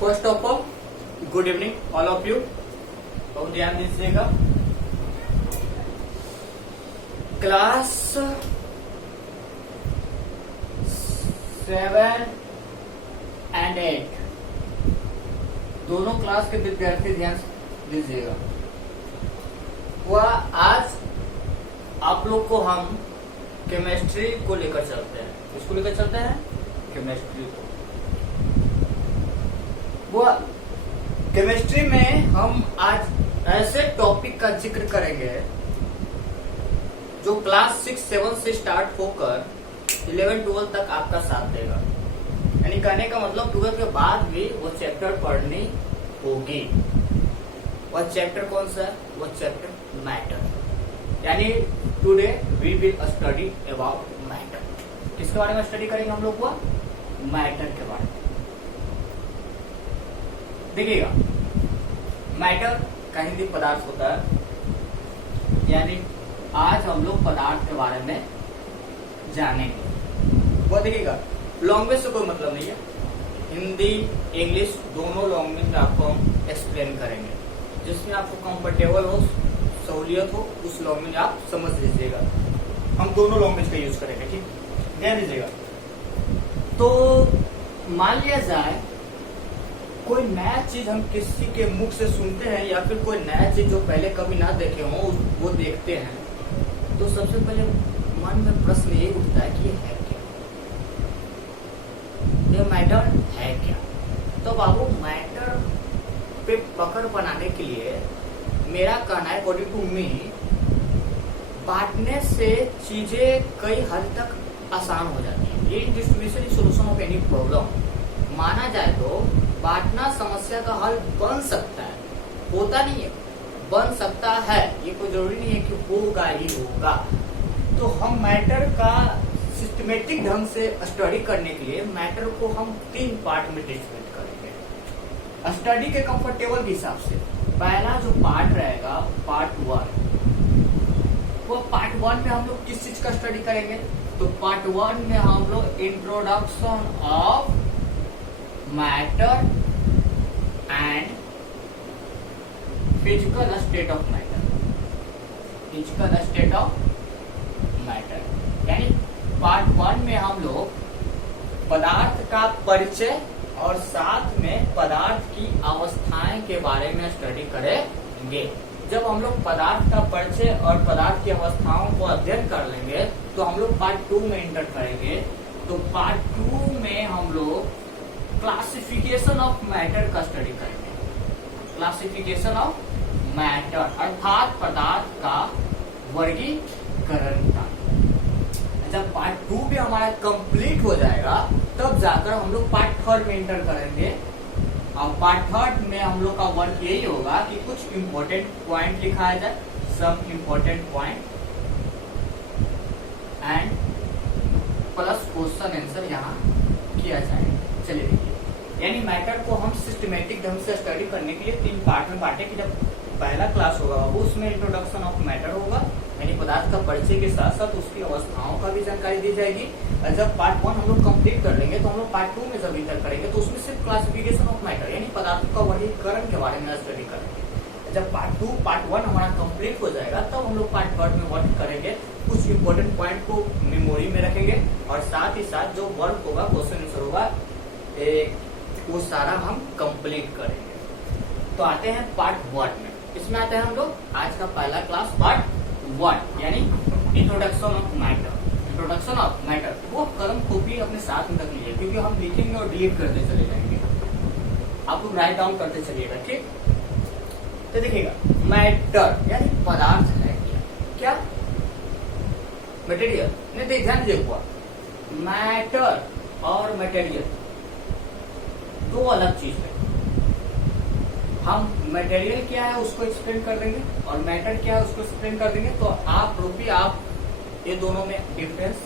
First of all good evening all of you. बहुत ध्यान दीजिएगा। क्लास 7 एंड 8 दोनों क्लास के विद्यार्थी ध्यान दीजिएगा। वह आज आप लोग को हम केमिस्ट्री को लेकर चलते हैं। किसको लेकर चलते हैं? केमिस्ट्री को। वह केमिस्ट्री में हम आज ऐसे टॉपिक का जिक्र करेंगे जो क्लास 6, 7 से स्टार्ट होकर 11, 12 तक आपका साथ देगा। यानी कहने का मतलब 12 के बाद भी वो चैप्टर पढ़नी होगी। वह चैप्टर कौन सा है? वो चैप्टर मैटर। यानी today we will study about matter. किसके बारे में स्टडी करेंगे हम लोग? वह मैटर के बारे में। देखिएगा, मैटर का हिंदी पदार्थ होता है। यानी आज हम लोग पदार्थ के बारे में जानेंगे। वो देखिएगा, लैंग्वेज से कोई मतलब नहीं है। हिंदी इंग्लिश दोनों लैंग्वेज में आपको हम एक्सप्लेन करेंगे। जिसमें आपको कंफर्टेबल हो, सहूलियत हो, उस लैंग्वेज में आप समझ लीजिएगा। हम दोनों लैंग्वेज का यूज करेंगे। ठीक, ध्यान दीजिएगा। तो मान लिया जाए कोई नया चीज हम किसी के मुख से सुनते हैं या फिर कोई नया चीज जो पहले कभी ना देखे हो वो देखते हैं, तो सबसे पहले मन में प्रश्न ये उठता है कि ये है क्या? ये मैटर है क्या? तो बाबू, मैटर पे पकड़ बनाने के लिए मेरा कहना है, अकॉर्डिंग टू मी, बांटने से चीजें कई हद तक आसान हो जाती है। ये distribution solution of any problem माना जाए तो बांटना समस्या का हल बन सकता है। होता नहीं है, बन सकता है। ये कोई जरूरी नहीं है कि होगा ही होगा। तो हम मैटर का सिस्टमेटिक ढंग से स्टडी करने के लिए मैटर को हम 3 पार्ट में डिस्ट्रीब्यूट करेंगे स्टडी के कंफर्टेबल के हिसाब से। पहला जो पार्ट रहेगा, पार्ट 1, वो पार्ट 1 में हम लोग किस चीज का स्टडी करेंगे? तो पार्ट 1 में हम लोग introduction of matter and physical state of matter. Physical state of matter यानी पार्ट 1 में हम लोग पदार्थ का परिचय और साथ में पदार्थ की अवस्थाएं के बारे में स्टडी करेंगे। जब हम लोग पदार्थ का परिचय और पदार्थ की अवस्थाओं को अध्ययन कर लेंगे तो हम लोग पार्ट 2 में एंटर करेंगे। तो पार्ट 2 में हम लोग क्लासिफिकेशन ऑफ मैटर का स्टडी करेंगे। क्लासिफिकेशन ऑफ मैटर अर्थात पदार्थ का वर्गीकरण का। जब पार्ट 2 भी हमारा कंप्लीट हो जाएगा तब जाकर हम लोग पार्ट 3 में एंटर करेंगे। और पार्ट 3 में हम लोग का वर्क यही होगा कि कुछ इंपॉर्टेंट पॉइंट लिखाया जाए, some important point and plus question answer यहाँ किया जाएगा। चलिए देखिए, यानी मैटर को हम सिस्टमेटिक ढंग से स्टडी करने के लिए 3 पार्ट में बांटे। कि जब पहला क्लास होगा वो उसमें इंट्रोडक्शन ऑफ मैटर होगा, यानी पदार्थ का परिचय के साथ साथ उसकी अवस्थाओं का भी जानकारी दी जाएगी। और जब पार्ट 1 हम लोग कंप्लीट कर लेंगे तो हम लोग पार्ट 2 में जब इंटर करेंगे तो उसमें सिर्फ क्लासिफिकेशन ऑफ मैटर यानी पदार्थ का वर्गीकरण के बारे में स्टडी करेंगे। जब पार्ट 1 हमारा कंप्लीट हो जाएगा तब हम लोग पार्ट 3 में वर्क करेंगे। कुछ इंपॉर्टेंट पॉइंट को मेमोरी में रखेंगे और साथ ही साथ जो वर्क होगा, क्वेश्चन आंसर होगा, वो सारा हम कंप्लीट करेंगे। तो आते हैं पार्ट 1 में। इसमें आते हैं हम लोग आज का पहला क्लास पार्ट 1 यानी introduction of matter. Introduction of matter, वो कलम कॉपी अपने साथ में रख लीजिए क्योंकि हम लिखेंगे और डिलीट करते चले जाएंगे। आप लोग राइट डाउन करते चलिएगा। ठीक, तो देखिएगा, मैटर यानी पदार्थ है क्या? मटेरियल नहीं। तो ध्यान दीजिए, मैटर और मटेरियल दो अलग चीज है। हम मटेरियल क्या है उसको एक्सप्लेन कर देंगे और मैटर क्या है उसको एक्सप्लेन कर देंगे। तो आप ये दोनों में डिफरेंस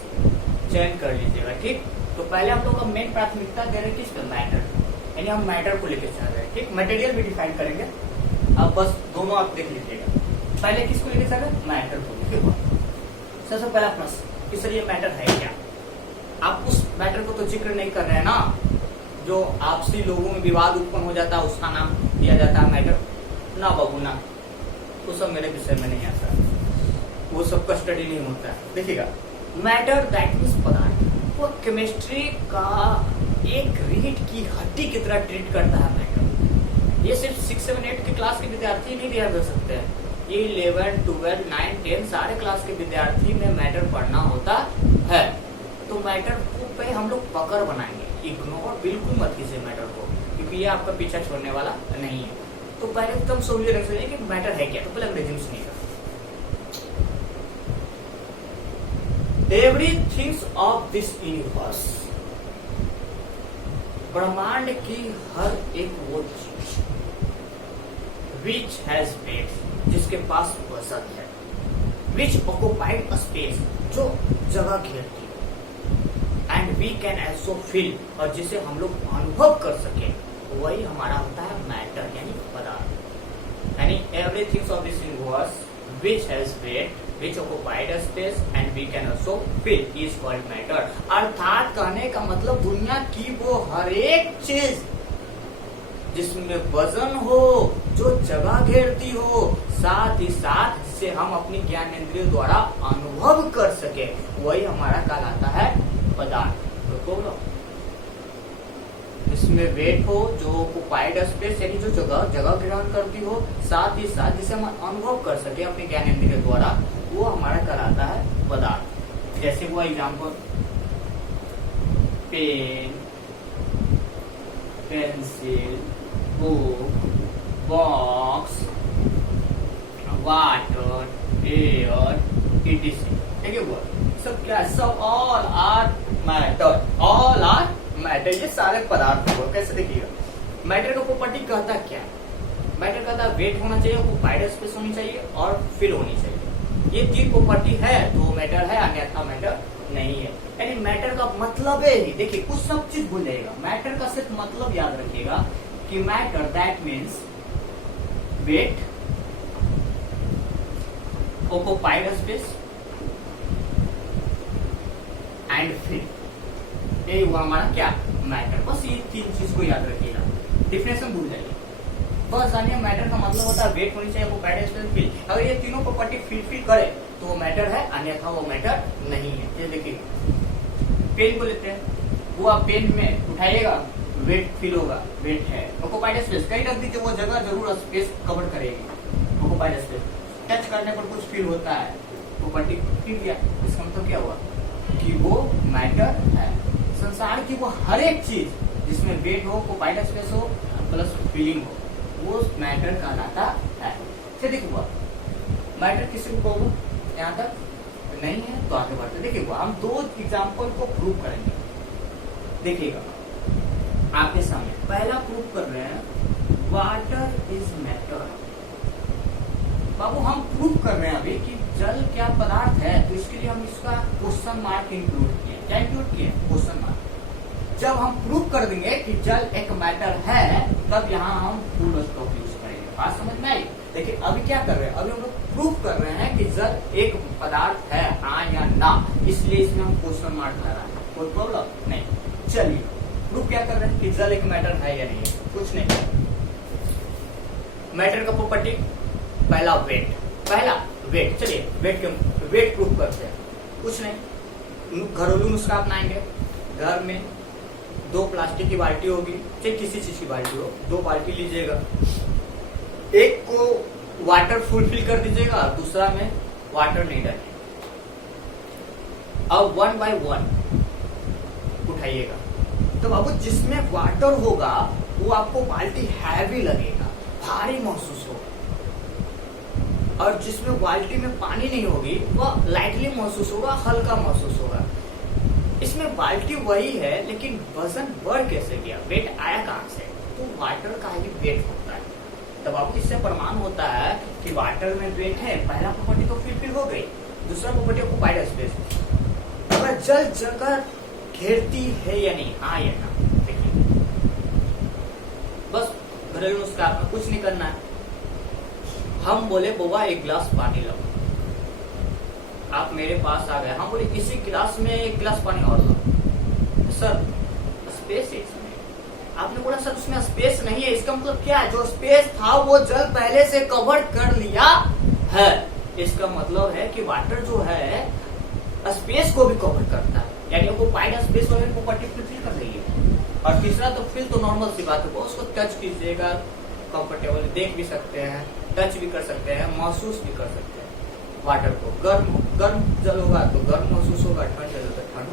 चयन कर लीजिएगा। ठीक, तो पहले हम लोग का मेन प्राथमिकता दे रहे किस पे? मैटर, यानी हम मैटर को लेकर चल रहे हैं। ठीक, मटेरियल भी डिफाइन करेंगे। अब बस दोनों आप देख लीजिएगा। पहले किसको लेकर चल रहे? मैटर को। सबसे पहला प्रश्न कि सर ये मैटर है क्या? आप उस मैटर को तो जिक्र नहीं कर रहे हैं ना जो आपसी लोगों में विवाद उत्पन्न हो जाता है उसका नाम दिया जाता है मैटर। ना बाबू ना, वो सब मेरे विषय में नहीं आता, वो सब का स्टडी नहीं होता है। देखिएगा, मैटर दैट मीन्स पदार्थ, वो केमिस्ट्री का एक रीढ़ की हड्डी की तरह ट्रीट करता है मैटर। ये सिर्फ 6, 7, 8 की क्लास के विद्यार्थी नहीं ध्यान रख सकते हैं, ये 11, 12, 9, 10 सारे क्लास के विद्यार्थी में मैटर पढ़ना होता है। तो मैटर को पे हम लोग पकड़ बनाएंगे, इग्नोर बिल्कुल मत कीजिए मैटर को, क्योंकि ये आपका पीछा छोड़ने वाला नहीं है। तो पहले एकदम सोचिए रख सकते कि मैटर है क्या, तो पहले अंग्रेजी में सुनिएगा। एवरीथिंग ऑफ दिस यूनिवर्स, ब्रह्मांड की हर एक वो चीज विच हैज वेट, जिसके पास वजन है, विच ऑक्युपाइड स्पेस, जो जगह घेरती है, and we can also feel, और जिसे हम लोग अनुभव कर सके, वही हमारा होता है मैटर यानी पदार्थ। यानी everything of this universe which has weight, which occupied space and we can also feel is called matter. अर्थात कहने का मतलब दुनिया की वो हर एक चीज जिसमें वजन हो, जो जगह घेरती हो, साथ ही साथ जिसे हम अपनी ज्ञानेंद्रियों द्वारा अनुभव कर सके, वही हमारा कहलाता है पदार्थ। तो इसमें वेट हो, जो ऑक्युपाइड स्पेस यानी जो जगह ग्रहण करती हो, साथ ही साथ जिसे हम अनुभव कर सके अपने ज्ञानेंद्रियों द्वारा, वो हमारा कहलाता है पदार्थ। जैसे वो example, pen, pencil, book, box, water, air, etc। ठीक है, वो सब क्या, सब all are matter, all are matter, ये सारे पदार्थ हो। कैसे देखिएगा, मैटर का प्रॉपर्टी कहता क्या है, मैटर कहता है वेट होना चाहिए, ऑक्युपाइड स्पेस होनी चाहिए और फिल होनी चाहिए। ये 3 प्रॉपर्टी है तो मैटर है, अन्यथा मैटर नहीं है। यानी मैटर का मतलब है ही, देखिए कुछ सब चीज भूल जाएगा, मैटर का सिर्फ मतलब याद रखिएगा कि matter that means weight, occupied space and fill, ये हुआ हमारा क्या मैटर। बस ये 3 चीज को याद रखिएगा, डिफिनेशन भूल जाइए। बस जानिए मैटर का मतलब होता है वेट होनी चाहिए, ऑक्युपाइड स्पेस, फिल। अगर ये तीनों प्रॉपर्टी फिल करे तो वो मैटर है, अन्यथा वो मैटर नहीं है। ये देखिए, पेन को लेते हैं, वो आप पेन में उठाइएगा, वेट फील होगा, वेट है। ऑक्युपाइड स्पेस कहीं रख दीजिए, वो जगह जरूर स्पेस कवर करेगी। ऑक्युपाइड स्पेस टच करने पर कुछ फील होता है, प्रॉपर्टी फिल गया, इसका मतलब क्या हुआ कि वो मैटर है। संसार की वो हर एक चीज जिसमें वेट हो, ऑक्युपाइड स्पेस हो, प्लस फीलिंग हो, वो मैटर कहलाता है। देखिए हुआ मैटर किसी को यहाँ तक नहीं है तो आगे बढ़ते। देखिए हम 2 एग्जाम्पल को प्रूव करेंगे। देखिएगा आपके सामने पहला प्रूव कर रहे हैं, वाटर इज मैटर। बाबू हम प्रूव कर रहे हैं अभी कि जल क्या पदार्थ है, तो इसके लिए हम इसका क्वेश्चन मार्क इंक्लूड किए। क्या इंक्लूड किए? Question mark. जब हम प्रूव कर देंगे कि जल एक मैटर है, तब यहाँ हम फुल स्टॉप यूज करेंगे। बात समझ में आई? देखिए अभी क्या कर रहे हैं, अभी हम लोग प्रूव कर रहे हैं कि जल एक पदार्थ है, हाँ या ना, इसलिए इसमें हम क्वेश्चन मार्क लगा रहे हैं। कोई प्रॉब्लम नहीं। चलिए प्रूव क्या कर रहे हैं कि जल एक मैटर है या नहीं है। कुछ नहीं, मैटर का प्रॉपर्टी पहला वेट, चलिए वेट प्रूव करते हैं। कुछ नहीं, घरेलू नुस्खा अपनाएंगे। घर में 2 प्लास्टिक की बाल्टी होगी, चाहे किसी चीज की बाल्टी हो, 2 बाल्टी लीजिएगा, एक को वाटर फुलफिल कर दीजिएगा, दूसरा में वाटर नहीं डालिए। अब 1 by 1 उठाइएगा, तो बाबू जिसमें वाटर होगा वो आपको बाल्टी हैवी लगेगा, भारी महसूस होगा, और जिसमें बाल्टी में पानी नहीं होगी वह लाइटली महसूस होगा, हल्का महसूस होगा। इसमें बाल्टी वही है लेकिन वजन बढ़ कैसे गया, वेट आया कहां से? तो वाटर का ही वेट होता है। तब आपको इससे प्रमाण होता है कि वाटर में वेट है। पहला प्रॉपर्टी तो फिल हो गई, दूसरा प्रॉपर्टी ऑक्युपाइड स्पेस। अगर जल जगह घेरती है या नहीं, हाँ या ना। देखिए बस घरेलू नुस्खा, आपको कुछ नहीं करना है। हम बोले बउआ 1 गिलास पानी लो, आप मेरे पास आ गए, हम बोले इसी गिलास में 1 गिलास पानी और लो। सर स्पेस है इसमें, आपने बोला सर उसमें स्पेस नहीं है, इसका मतलब क्या है? जो स्पेस था वो जल पहले से कवर कर लिया है। इसका मतलब है कि वाटर जो है स्पेस को भी कवर करता है, यानी ऑक्यूपाइड स्पेस वाली प्रॉपर्टी फुलफिल कर रही है। और तीसरा तो फिर तो नॉर्मल सी बात है, उसको टच कीजिएगा कंफर्टेबल, देख भी सकते हैं, टच भी कर सकते हैं, महसूस भी कर सकते हैं वाटर को। गर्म जल होगा तो गर्म महसूस होगा, ठंड जल होगा ठंड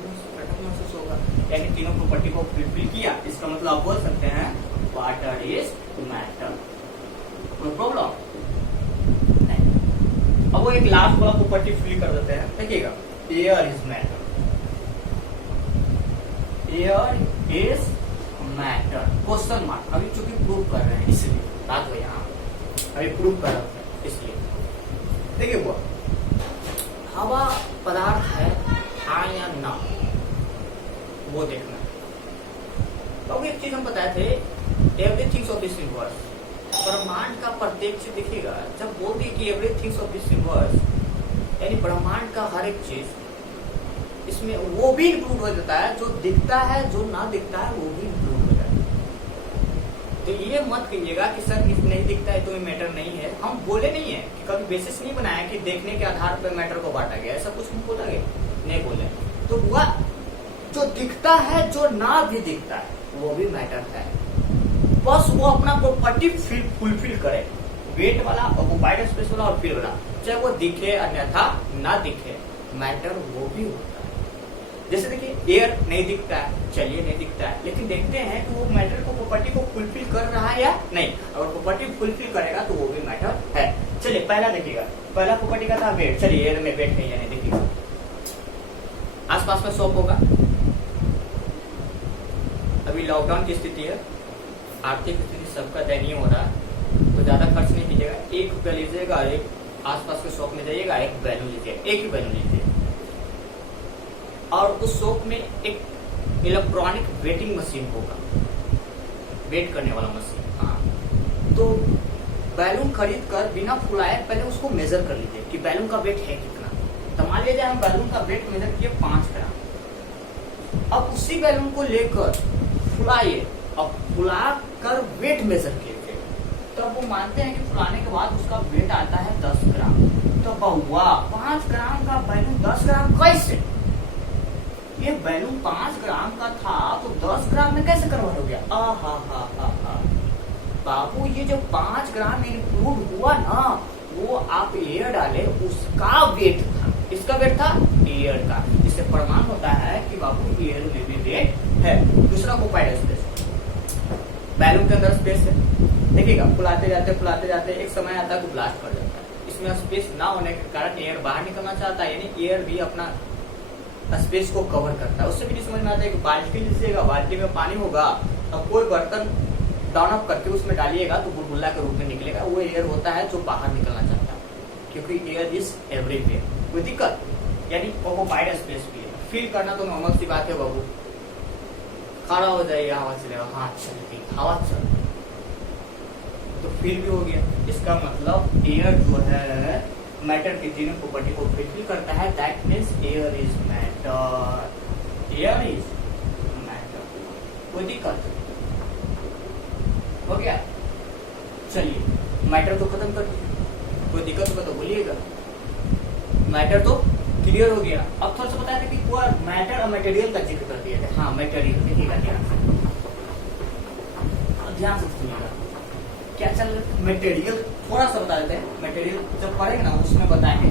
महसूस होगा, यानी तीनों प्रॉपर्टी को फुलफिल किया। इसका मतलब आप बोल सकते हैं वाटर इज मैटर। कोई प्रॉब्लम नहीं। अब वो एक लास्ट वाला प्रॉपर्टी फिल कर देते हैं, देखिएगा, air is matter. Air is matter question mark, अभी चूंकि प्रूव कर रहे हैं इसलिए बात हो, यहाँ अभी प्रूव कर रहे हैं इसलिए। देखिए वो हवा पदार्थ है हाँ या ना, वो देखना। तो एक चीज हम बताए थे, एवरीथिंग ऑफ दिस यूनिवर्स, ब्रह्मांड का प्रत्येक चीज देखिएगा। जब बोल दिए कि एवरीथिंग ऑफ दिस यूनिवर्स यानी ब्रह्मांड का हर एक चीज, इसमें वो भी इंक्लूड हो जाता है, जो दिखता है जो ना दिखता है वो भी इंक्लूड हो जाता है। तो ये मत कहिएगा कि सर नहीं दिखता है तो ये मैटर नहीं है। हम बोले नहीं है कि कभी बेसिस नहीं बनाया कि देखने के आधार पर मैटर को बांटा गया, ऐसा कुछ नहीं बोला गया, नहीं बोले। तो हुआ जो दिखता है जो ना भी दिखता है वो भी मैटर है, बस वो अपना प्रॉपर्टी फुलफिल करे, वेट वाला, ऑक्यूपाइड स्पेस वाला और फील वाला, चाहे वो दिखे अन्यथा ना दिखे, मैटर वो भी होता है। जैसे देखिए एयर नहीं दिखता है, चलिए नहीं दिखता है, लेकिन देखते हैं कि वो मैटर को प्रॉपर्टी को फुलफिल कर रहा है या नहीं। अगर प्रॉपर्टी फुलफिल करेगा तो वो भी मैटर है। चलिए पहला देखिएगा, पहला प्रॉपर्टी का था वेट। चलिए एयर में वेट है या नहीं, देखिएगा आसपास में शॉप होगा, अभी लॉकडाउन की स्थिति है, आर्थिक स्थिति सबका दयनीय हो रहा है, तो ज्यादा खर्च नहीं कीजिएगा, 1 रुपया लीजिएगा, एक आसपास के शॉप में जाइएगा, एक बैलून लीजिएगा, एक ही बैलून लीजिए, और उस शॉप में एक इलेक्ट्रॉनिक वेटिंग मशीन होगा, वेट करने वाला मशीन। हाँ, तो बैलून खरीद कर बिना फुलाए पहले उसको मेजर कर लीजिए कि बैलून का वेट है कितना। तो मान लीजिए हम बैलून का वेट मेजर किए 5 ग्राम। अब उसी बैलून को लेकर फुलाइए, अब फुला कर वेट मेजर कीजिए, तब वो मानते हैं कि फुलाने के बाद उसका वेट आता है 10 ग्राम। तो बहुआ 5 ग्राम का बैलून 10 ग्राम कैसे? ये बैलून 5 ग्राम का था तो 10 ग्राम में कैसे कन्वर्ट हो गया? हा बाबू, ये जो 5 ग्राम इंक्लूड हुआ ना, वो आप एयर डाले उसका वेट था। इसका वेट था एयर का, जिससे प्रमाण होता है कि बाबू एयर में भी वेट है। दूसरा ऑक्यूपाइड स्पेस, बैलून के अंदर स्पेस है, देखिएगा, फुलाते जाते एक समय आता है तो ब्लास्ट कर जाता है। इसमें स्पेस ना होने के कारण एयर बाहर निकलना चाहता है, यानी एयर भी अपना स्पेस को कवर करता है। उससे भी नहीं समझ में आता है कि बाल्टी लीजिएगा, बाल्टी में पानी होगा, अब कोई बर्तन डाउन अप करके उसमें डालिएगा तो बुलबुला के रूप में निकलेगा, वो एयर होता है जो बाहर निकलना चाहता है, क्योंकि एयर इज एवरीवेयर। कोई दिक्कत? यानी ऑक्यूपाइड स्पेस भी है। फील करना तो नॉर्मल सी बात है बाबू, खड़ा हो जाइए, हवा चलेगा, हाँ चलती हवा चल, तो फील भी हो गया। इसका मतलब एयर जो है मैटर की तीनों प्रॉपर्टी को फुलफिल करता है, that means air is matter, air is matter. कोई दिक्कत हो गया? चलिए मैटर तो खत्म कर दिया, कोई दिक्कत होगा तो बोलिएगा। मैटर तो क्लियर हो गया। अब थोड़ा सा बताया था कि पूरा मैटर और मटेरियल का जिक्र कर दिया था। हाँ मटेरियल, देखिएगा ध्यान से सुनिएगा क्या चल रहा है। मटेरियल थोड़ा सा बता देते हैं, मटेरियल जब पढ़ेंगे ना उसमें बताएंगे,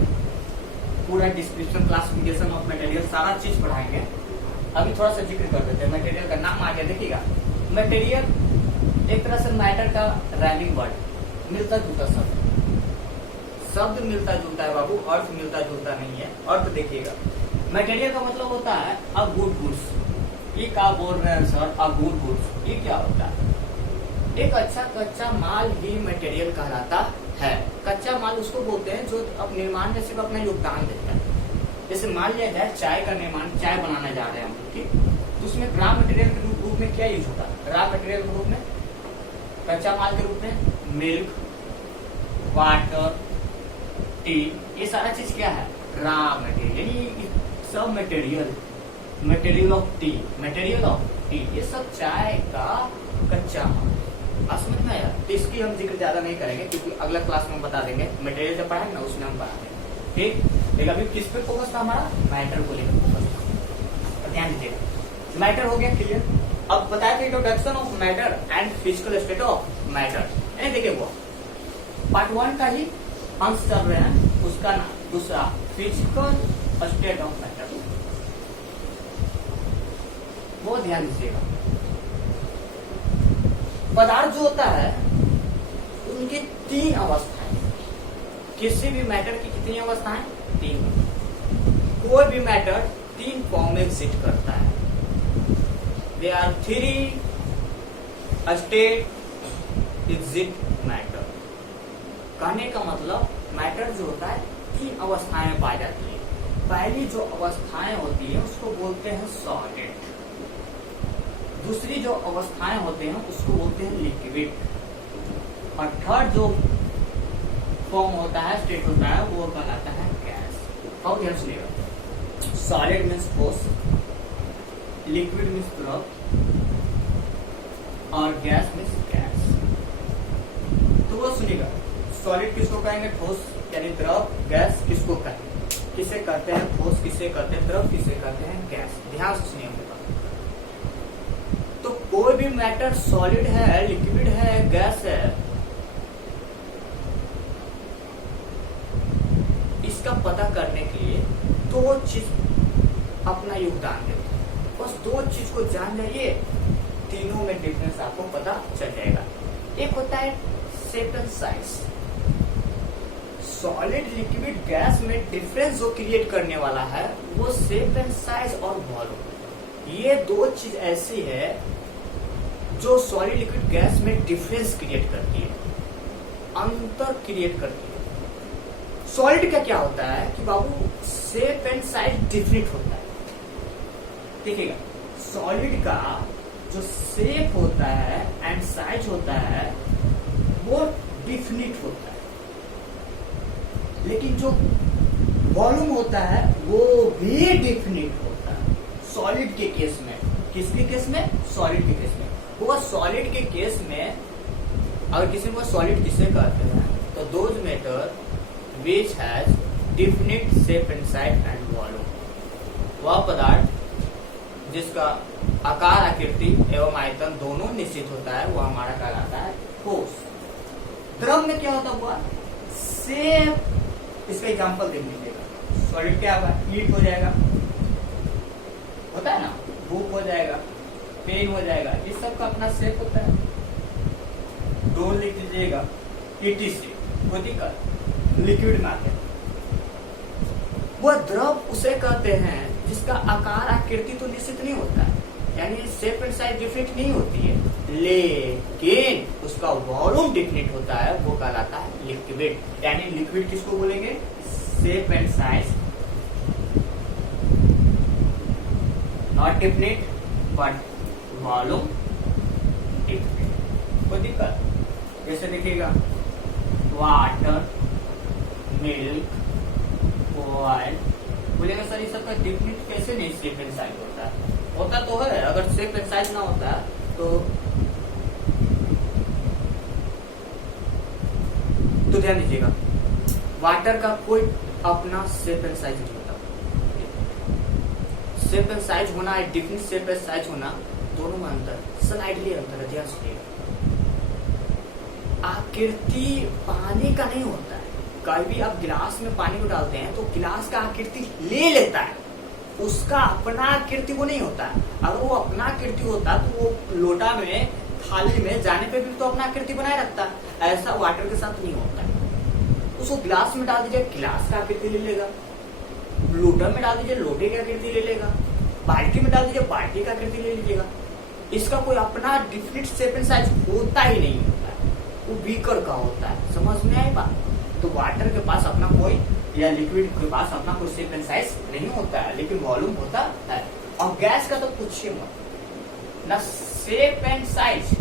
पूरा डिस्क्रिप्शन, क्लासिफिकेशन ऑफ मटेरियल सारा चीज पढ़ाएंगे। अभी थोड़ा सा जिक्र कर देते हैं। मटेरियल का नाम आ गया, देखिएगा मटेरियल एक तरह से मैटर का राइमिंग वर्ड, मिलता जुलता शब्द मिलता जुलता है बाबू, अर्थ मिलता जुलता नहीं है। अर्थ देखिएगा, मटेरियल का मतलब होता है अ गुड गुड्स। ये क्या बोल रहे हैं सर, अ गुड गुड्स, ये क्या होता है? एक अच्छा कच्चा माल ही मटेरियल कहलाता है। कच्चा माल उसको बोलते हैं जो अब निर्माण में सिर्फ अपना योगदान देता है। जैसे मान लिया जाए चाय का निर्माण, चाय बनाने जा रहे हैं हम लोग, तो उसमें रॉ मटेरियल के रूप में क्या यूज होता है? रॉ मटेरियल के रूप में, कच्चा माल के रूप में मिल्क, वाटर, टी, ये सारा चीज क्या है? Raw material. यानी सब मटेरियल, मटेरियल ऑफ टी, ये सब चाय का कच्चा माल। अब समझ में आया? तो इसकी हम जिक्र ज्यादा नहीं करेंगे क्योंकि अगला क्लास में बता देंगे, मटेरियल जब पढ़ाएंगे ना उसमें हम पढ़ा देंगे। ठीक, लेकिन अभी किस पे फोकस था हमारा? मैटर को लेकर फोकस था। तो ध्यान दीजिएगा, मैटर हो गया क्लियर। अब बताया था introduction of matter and physical state of matter. देखिए वो पार्ट 1 का ही अंश चल रहे हैं, उसका ना दूसरा फिजिकल स्टेट ऑफ मैटर, वो ध्यान दीजिएगा। पदार्थ जो होता है उनकी 3 अवस्थाएं, किसी भी मैटर की कितनी अवस्थाएं? 3। कोई भी मैटर 3 फॉर्म में एग्जिस्ट करता है। They are 3 state exist matter. कहने का मतलब मैटर जो होता है 3 अवस्थाएं में पाई जाती है। पहली जो अवस्थाएं होती है उसको बोलते हैं सॉलिड, दूसरी जो अवस्थाएं होते हैं उसको बोलते हैं लिक्विड, और थर्ड जो फॉर्म होता है, स्टेट होता है, वो कहलाता है गैस। और ध्यान सुनिएगा, सॉलिड मीन्स ठोस, लिक्विड मीन्स द्रव, और गैस मीन्स गैस। तो वो सुनिएगा, सॉलिड किसको कहेंगे? ठोस यानी द्रव। गैस किसको कहेंगे? किसे कहते हैं ठोस, किसे कहते हैं द्रव, किसे कहते हैं गैस। ध्यान से सुनिए मेरे बात। तो कोई भी मैटर सॉलिड है, लिक्विड है, गैस है, इसका पता करने के लिए 2 चीज अपना योगदान देते हैं। बस 2 चीज को जान जाइए, तीनों में डिफरेंस आपको पता चल जाएगा। एक होता है shape and size. Solid, liquid, gas में डिफरेंस जो क्रिएट करने वाला है वो शेप एंड साइज और वॉल्यूम। ये 2 चीज ऐसी है जो सॉलिड, लिक्विड, गैस में डिफरेंस क्रिएट करती है, अंतर क्रिएट करती है। सॉलिड का क्या होता है कि बाबू शेप एंड साइज डिफरेंट होता है। देखिएगा, सॉलिड का जो शेप होता है एंड साइज होता है वो डिफरेंट होता है, लेकिन जो वॉल्यूम होता है वो भी डिफरेंट होता है सॉलिड के केस में। किसके केस में? सॉलिड के केस में। वो सॉलिड के केस में अगर किसी को सॉलिड किसे कहते हैं तो those matter which has definite shape and size and volume. वह पदार्थ जिसका आकार, आकृति एवं आयतन दोनों निश्चित होता है वो हमारा कहलाता है ठोस। द्रव में क्या होता हुआ? शेप। इसका एग्जाम्पल देख लीजिएगा, सॉलिड क्या होगा? ईट हो जाएगा, होता है ना, बुक हो जाएगा, पेन हो जाएगा, इस सब का अपना शेप होता है। डोल लिख लीजिएगा, ETC, कोई दिक्कत? लिक्विड में आते हैं। वह द्रव उसे कहते हैं जिसका आकार, आकृति तो निश्चित नहीं होता है, यानी शेप एंड साइज डिफरेंट नहीं होती है, लेकिन उसका वॉल्यूम डिफरेंट होता है, वो कहलाता है लिक्विड। यानी लिक्विड किसको बोलेंगे? Shape and size not different but volume different. कोई दिक्कत? जैसे देखिएगा, वाटर, मिल्क, ऑयल, बोलेगा सर ये सबका डिफरेंट कैसे नहीं शेप एंड साइज होता है? होता तो है, अगर शेप एंड साइज ना होता तो ध्यान दीजिएगा, वाटर का कोई अपना शेप एंड साइज नहीं होता। शेप एंड साइज होना है, डिफरेंट शेप एंड साइज होना, दोनों में अंतर, स्लाइडली अंतर है। ध्यान से आकृति पानी का नहीं होता है। कभी भी आप गिलास में पानी को डालते हैं तो गिलास का आकृति ले लेता है, उसका अपना आकृति वो नहीं होता है। अगर वो अपना आकृति होता तो वो लोटा में, थाली में जाने पे भी तो अपना आकृति बनाए रखता है। ऐसा वाटर के साथ नहीं होता है। उसको गिलास में डाल दीजिए, गिलास का आकृति ले लेगा, लोटा में डाल दीजिए, लोटे की आकृति ले लेगा, बाल्टी में डाल दीजिए, बाल्टी का आकृति ले लीजिएगा। इसका कोई अपना डिफरेंट शेप एंड साइज होता ही नहीं होता है, वो बीकर का होता है। समझ में आई बात? तो वाटर के पास अपना कोई, या लिक्विड के पास अपना कोई शेप एंड साइज नहीं होता है, लेकिन वॉल्यूम होता है। और गैस का तो पूछिए मत, ना शेप एंड साइज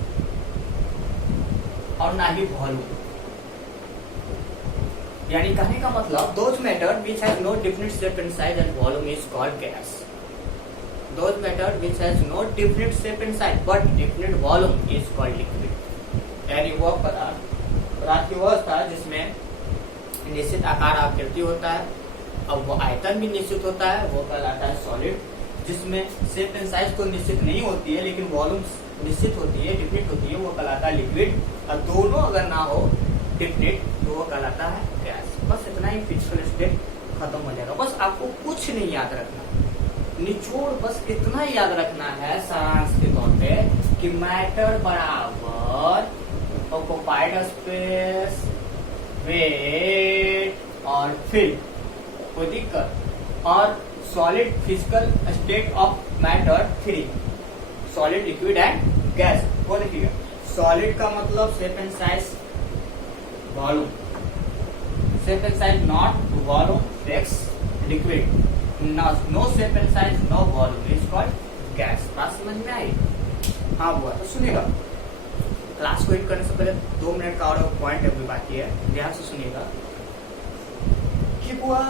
और ना ही वॉल्यूम। यानी कहने का मतलब those matter which has no different shape and size and volume is called gas. those matter which has no definite shape and size but definite volume is called liquid। यानी वो पदार्थ की अवस्था जिसमें निश्चित आकार आकृति होता है, अब वो आयतन भी निश्चित होता है, वो कहलाता है सॉलिड। जिसमें शेप एंड साइज तो निश्चित नहीं होती है लेकिन वॉल्यूम निश्चित होती है, डिफिनिट होती है, वो कहलाता है लिक्विड। और दोनों अगर ना हो डिफिनिट तो वो कहलाता है गैस। बस इतना ही फिजिकल स्टेट खत्म हो जाएगा। बस आपको कुछ नहीं याद रखना, निचोड़ बस इतना ही याद रखना है सारांश के तौर पे कि मैटर बराबर ऑक्युपाइड स्पेस, वेट और फिल, कोई दिक्कत। और solid physical state of matter 3, solid liquid and gas. वो देखिएगा, सॉलिड का मतलब shape and size, volume, shape and size not volume fix, liquid no shape and size no volume is called gas. बात समझ में आई? हाँ हुआ तो सुनिएगा, क्लास को हिट करने से पहले 2 मिनट का और पॉइंट अभी बाकी है, ध्यान से सुनिएगा कि वह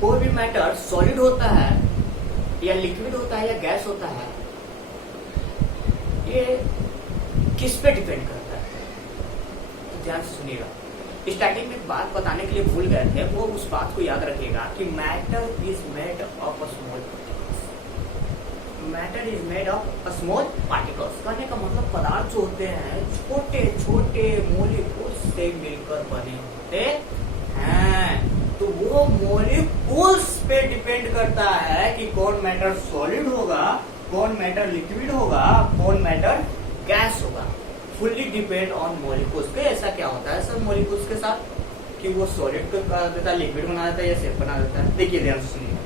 कोई भी मैटर सॉलिड होता है या लिक्विड होता है या गैस होता है, ये किस पे डिपेंड करता है? तो ध्यान से सुनिएगा। स्टार्टिंग में एक बात बताने के लिए भूल गए थे, वो उस बात को याद रखिएगा कि matter is made of a small particles. Matter is made of a small particles कहने का मतलब पदार्थ जो होते हैं छोटे छोटे मॉलिक्यूल्स से मिलकर बने होते हैं। तो वो मॉलिक्यूल्स पे डिपेंड करता है कि कौन मैटर सॉलिड होगा, कौन मैटर लिक्विड होगा, कौन मैटर गैस होगा। फुल्ली डिपेंड ऑन मॉलिक्यूल्स पे। ऐसा क्या होता है सर मॉलिक्यूल्स के साथ कि वो सॉलिड को बना देता है, लिक्विड बना देता है या शेप बना देता है। देखिए ध्यान से सुनिए,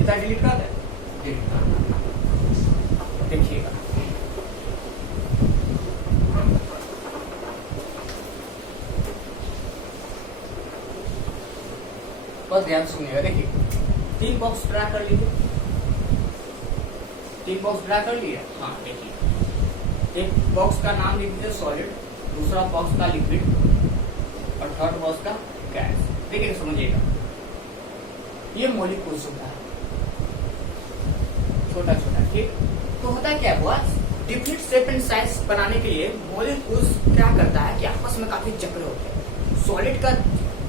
इतना डिलीट कर दे, डिलीट कर देखिएगा। बस ध्यान सुनिएगा। देखिए 3 बॉक्स ड्रा कर लीजिए, 3 बॉक्स ड्रा कर लिए। हाँ देखिए, एक बॉक्स का नाम लिख दीजिए सॉलिड, दूसरा बॉक्स का लिक्विड और थर्ड बॉक्स का गैस। देखिए समझिएगा, ये मॉलिक्यूल्स होता है छोटा छोटा, ठीक। तो होता है क्या हुआ, डिफरेंट शेप एंड साइज बनाने के लिए मॉलिक्यूल्स क्या करता है कि आपस में काफी जकड़े होते हैं। सॉलिड का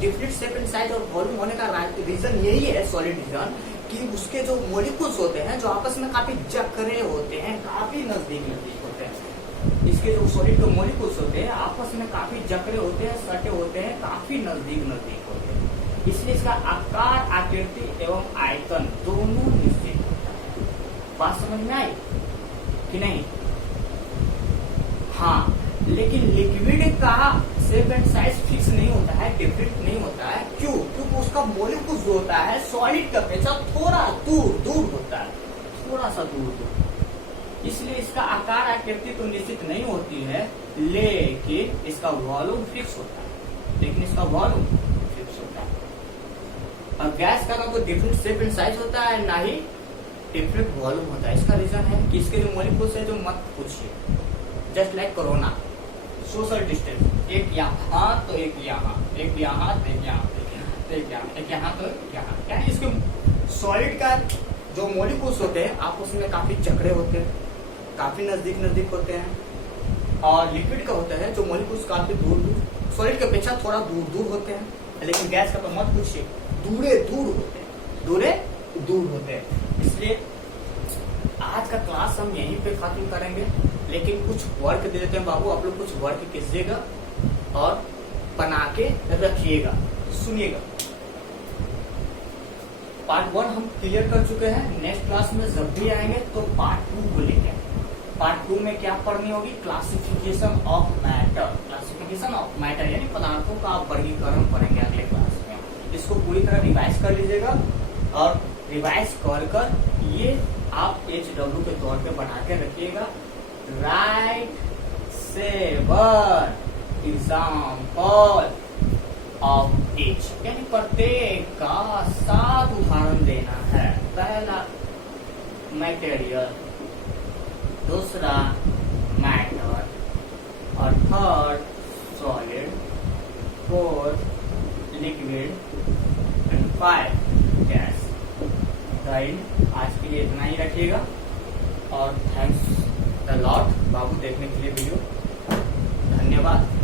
डिफरेंट शेप एंड साइज और वॉल्यूम होने का रीजन यही है, सॉलिड रीजन, कि उसके जो मॉलिक्यूल्स होते हैं जो आपस में काफी जकड़े होते हैं, काफी नजदीक नजदीक होते हैं। इसके जो सॉलिड के मॉलिक्यूल्स होते हैं आपस में काफी जकड़े होते हैं, सटे होते हैं, काफी नजदीक नजदीक होते हैं। इसलिए इसका आकार, आकृति एवं आयतन दोनों निश्चित होता है। बात समझ में आई कि नहीं? हाँ, लेकिन लिक्विड का शेप एंड साइज फिक्स नहीं होता है, डिफरेंट नहीं होता है। क्यों? क्योंकि उसका मॉलिक्यूल जो होता है सॉलिड का अपेक्षा थोड़ा दूर दूर होता है, थोड़ा सा दूर दूर। इसलिए इसका आकार आकृति तो निश्चित नहीं होती है, लेकिन इसका वॉल्यूम फिक्स होता है, लेकिन इसका वॉल्यूम फिक्स होता है। और गैस का ना तो डिफरेंट शेप एंड साइज होता है, ना ही डिफरेंट वॉल्यूम होता है। इसका रीजन है कि इसके जो मॉलिक्यूल्स है जो मत पूछिए, just like corona, social distance, एक यहाँ तो एक यहाँ, एक यहाँ तो एक यहाँ, एक यहाँ, एक यहाँ तो यहाँ। क्या इसके सॉलिड का जो मॉलिक्यूल्स होते हैं आपस में काफी जकड़े होते हैं, काफी नजदीक नजदीक होते हैं। और लिक्विड का होता है जो मॉलिक्यूल्स काफी दूर दूर, सॉलिड की अपेक्षा थोड़ा दूर दूर होते हैं। लेकिन गैस का तो मत पूछिए, दूरे दूर होते हैं, दूरे दूर होते हैं। इसलिए आज का क्लास हम यहीं पे खत्म करेंगे, लेकिन कुछ वर्क दे देते हैं बाबू, आप लोग कुछ वर्क कीजिएगा और बना के रखिएगा। सुनिएगा, पार्ट 1 हम क्लियर कर चुके हैं। नेक्स्ट क्लास में जब भी आएंगे तो पार्ट 2 को लेके। पार्ट 2 में क्या पढ़नी होगी? Classification of matter. Classification of matter यानी पदार्थों का वर्गीकरण पढ़ेंगे अगले क्लास में। इसको पूरी तरह रिवाइज कर लीजिएगा और रिवाइज कर ये आप HW के तौर पे बना के रखिएगा। राइट 7 एग्जाम्पल ऑफ ईच, यानी प्रत्येक का 7 उदाहरण देना है। पहला मटेरियल, दूसरा मैटर और third solid, fourth liquid and 5 gas. Guide आज के लिए इतना ही रखिएगा और थैंक्स अ लॉट बाबू देखने के लिए वीडियो। धन्यवाद।